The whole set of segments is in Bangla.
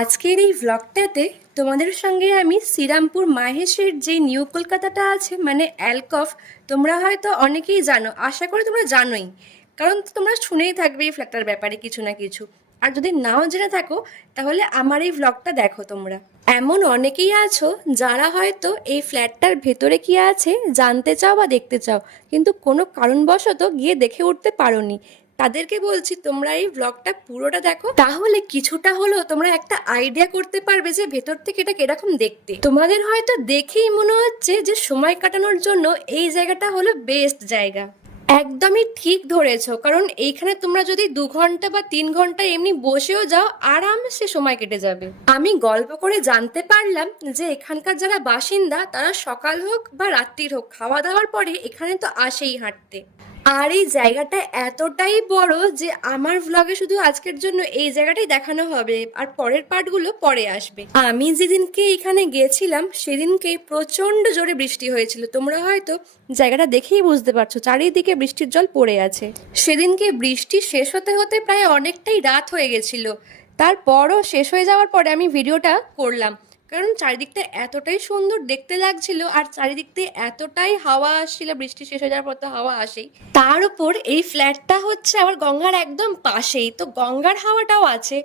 আজকের এই ভ্লগটাতে তোমাদের সঙ্গে আমি শ্রীরামপুর মাহেশের যে নিউ কলকাতাটা আছে মানে অ্যালকফ, তোমরা হয়তো অনেকেই জানো, আশা করি তোমরা জানোই, কারণ তোমরা শুনেই থাকবে এই ফ্ল্যাটটার ব্যাপারে কিছু না কিছু। আর যদি নাও জেনে থাকো তাহলে আমার এই ভ্লগটা দেখো। তোমরা এমন অনেকেই আছো যারা হয়তো এই ফ্ল্যাটটার ভেতরে কি আছে জানতে চাও বা দেখতে চাও, কিন্তু কোনো কারণবশত গিয়ে দেখে উঠতে পারোনি। তাদেরকে বলছি তোমরা এই ব্লগটা পুরোটা দেখো, তাহলে কিছুটা হলেও তোমরা একটা আইডিয়া করতে পারবে যে ভেতর থেকে এটা কিরকম দেখতে। তোমাদের হয়তো দেখেই মনে হচ্ছে যে সময় কাটানোর জন্য এই জায়গাটা হলো বেস্ট জায়গা। একদমই ঠিক ধরেছো, কারণ এইখানে তোমরা যদি 2 ঘন্টা বা 3 ঘন্টা এমনি বসেও যাও আরামসে সময় কেটে যাবে। আমি গল্প করে জানতে পারলাম যে এখানকার যারা বাসিন্দা তারা সকাল হোক বা রাত্রির হোক খাওয়া দাওয়ার পরে এখানে তো আসেই হাঁটতে। আর এই জায়গাটা এতটাই বড় যে আমার ভ্লগে শুধু আজকের জন্য এই জায়গাটাই দেখানো হবে, আর পরের পার্টগুলো পরে আসবে। আমি যেদিনকে এখানে গেছিলাম সেদিনকে প্রচন্ড জোরে বৃষ্টি হয়েছিল, তোমরা হয়তো জায়গাটা দেখেই বুঝতে পারছো চারিদিকে বৃষ্টির জল পড়ে আছে। সেদিনকে বৃষ্টি শেষ হতে হতে প্রায় অনেকটাই রাত হয়ে গেছিল, তারপরও শেষ হয়ে যাওয়ার পরে আমি ভিডিওটা করলাম, কারণ চারিদিকটা এতটাই সুন্দর দেখতে লাগছিল আর চারিদিক দিয়ে এতটাই হাওয়া আসছিল। বৃষ্টি শেষ হয়ে যাওয়ার পর তো হাওয়া আসেই, তার উপর এই ফ্ল্যাটটা হচ্ছে আবার গঙ্গার একদম পাশেই, তো গঙ্গার হাওয়াটাও আছে।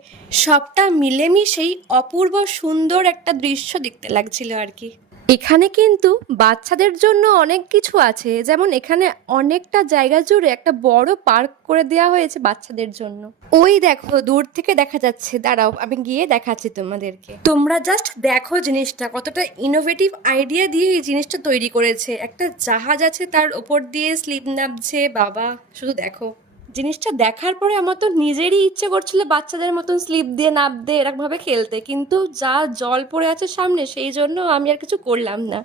সবটা মিলেমিশেই অপূর্ব সুন্দর একটা দৃশ্য দেখতে লাগছিল আর কি। এখানে কিন্তু বাচ্চাদের জন্য অনেক কিছু আছে, যেমন এখানে অনেকটা জায়গা জুড়ে একটা বড় পার্ক করে দেওয়া হয়েছে বাচ্চাদের জন্য। ওই দেখো দূর থেকে দেখা যাচ্ছে, দাঁড়াও আমি গিয়ে দেখাচ্ছি তোমাদেরকে। তোমরা জাস্ট দেখো জিনিসটা কতটা ইনোভেটিভ আইডিয়া দিয়ে এই জিনিসটা তৈরি করেছে। একটা জাহাজ আছে তার ওপর দিয়ে স্লিপ নামছে, বাবা শুধু দেখো। জিনিসটা দেখার পরে আমার তো নিজেরই ইচ্ছে করছিল বাচ্চাদের মতন স্লিপ দিয়ে নামতে, এরকমভাবে খেলতে, কিন্তু যা জল পড়ে আছে সামনে সেই জন্য আমি আর কিছু করলাম না।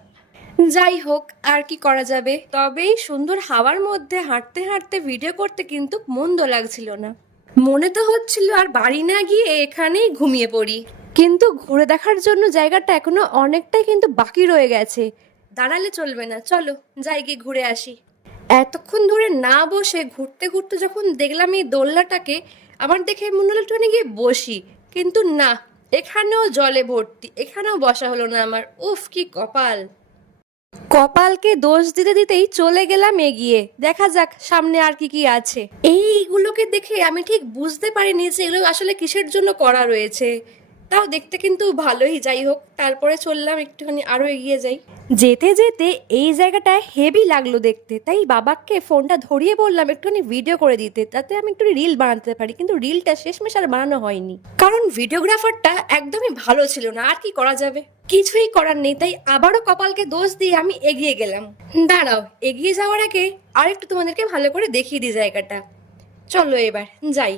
যাই হোক, আর কি করা যাবে। তবে এই সুন্দর হাওয়ার মধ্যে হাঁটতে হাঁটতে ভিডিও করতে কিন্তু মন্দ লাগছিল না। মনে তো হচ্ছিল আর বাড়ি না গিয়ে এখানেই ঘুমিয়ে পড়ি, কিন্তু ঘুরে দেখার জন্য জায়গাটা এখনো অনেকটাই কিন্তু বাকি রয়ে গেছে। দাঁড়ালে চলবে না, চলো যাই গিয়ে ঘুরে আসি। এতক্ষণ ধরে না বসে ঘুরতে ঘুরতে যখন দেখলাম এই দোলনাটাকে, আমার দেখে মনে হলো একটুখানি গিয়ে বসি, কিন্তু না, এখানেও জলে ভর্তি, এখানেও বসা হলো না আমার। উফ কি কপাল। কপালকে দোষ দিতে দিতেই চলে গেলাম এগিয়ে, দেখা যাক সামনে আর কি কি আছে। এইগুলোকে দেখে আমি ঠিক বুঝতে পারিনি যে এগুলো আসলে কিসের জন্য করা রয়েছে, তাও দেখতে কিন্তু ভালোই। যাই হোক, তারপরে চললাম একটুখানি আরো এগিয়ে যাই। যেতে যেতে এই জায়গাটা হেভি লাগলো দেখতে, তাই বাবাকে ফোনটা ধরিয়ে বললাম একটুখানি ভিডিও করে দিতে, তাতে আমি একটু রিল বানাতে পারি। কিন্তু রিলটা শেষমেশ আর বানানো হয়নি, কারণ ভিডিওগ্রাফারটা একদমই ভালো ছিল না। আর কি করা যাবে, কিছুই করার নেই। তাই আবারও কপালকে দোষ দিয়ে আমি এগিয়ে গেলাম। দাঁড়াও, এগিয়ে যাওয়ার আগে আরেকটু তোমাদেরকে ভালো করে দেখিয়ে দিই জায়গাটা। চলো এবার যাই।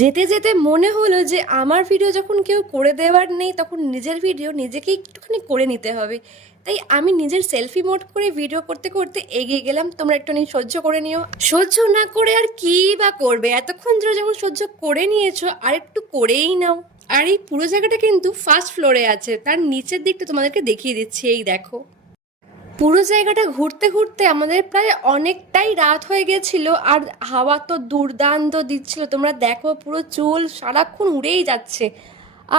যেতে যেতে মনে হলো যে আমার ভিডিও যখন কেউ করে দেওয়ার নেই তখন নিজের ভিডিও নিজেকে একটুখানি করে নিতে হবে। তাই আমি নিজের সেলফি মোড করে ভিডিও করতে করতে এগিয়ে গেলাম। তোমরা একটুখানি সহ্য করে নিও। সহ্য না করে আর কি বা করবে, এতক্ষণ ধরে যখন সহ্য করে নিয়েছো আর একটু করেই নাও। আর এই পুরো জায়গাটা কিন্তু ফার্স্ট ফ্লোরে আছে, তার নিচের দিকটা তোমাদেরকে দেখিয়ে দিচ্ছি। এই দেখো, পুরো জায়গাটা ঘুরতে ঘুরতে আমাদের প্রায় অনেকটাই রাত হয়ে গেছিল, আর হাওয়া তো দুর্দান্ত দিচ্ছিল। তোমরা দেখো পুরো চুল সারাক্ষণ উড়েই যাচ্ছে।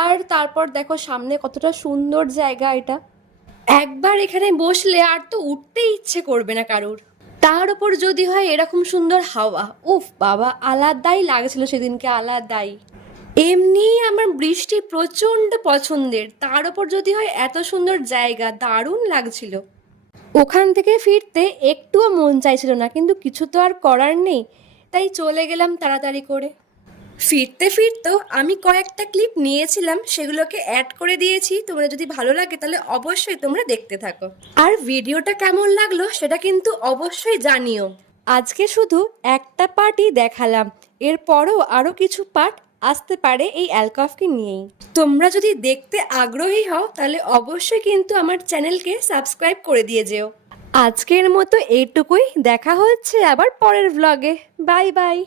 আর তারপর দেখো সামনে কতটা সুন্দর জায়গা এটা, একবার এখানে বসলে আর তো উঠতে ইচ্ছে করবে না কারুর। তার উপর যদি হয় এরকম সুন্দর হাওয়া, উফ বাবা আলাদাই লাগছিল সেদিনকে, আলাদাই। এমনি আমার বৃষ্টি প্রচণ্ড পছন্দের, তার উপর যদি হয় এত সুন্দর জায়গা, দারুণ লাগছিল। ওখান থেকে ফিরতে একটুও মন চাইছিল না, কিন্তু কিছু তো আর করার নেই, তাই চলে গেলাম তাড়াতাড়ি করে। ফিরতে ফিরতেও আমি কয়েকটা ক্লিপ নিয়েছিলাম, সেগুলোকে অ্যাড করে দিয়েছি। তোমরা যদি ভালো লাগে তাহলে অবশ্যই তোমরা দেখতে থাকো, আর ভিডিওটা কেমন লাগলো সেটা কিন্তু অবশ্যই জানিও। আজকে শুধু একটা পার্টই দেখালাম, এরপরও আরও কিছু পার্ট আসতে পারে এই অ্যালকফকে নিয়েই। তোমরা যদি দেখতে আগ্রহী হও তাহলে অবশ্যই কিন্তু আমার চ্যানেলকে সাবস্ক্রাইব করে দিয়ে যেও। আজকের মতো এইটুকুই, দেখা হচ্ছে আবার পরের ভ্লগে। Bye bye.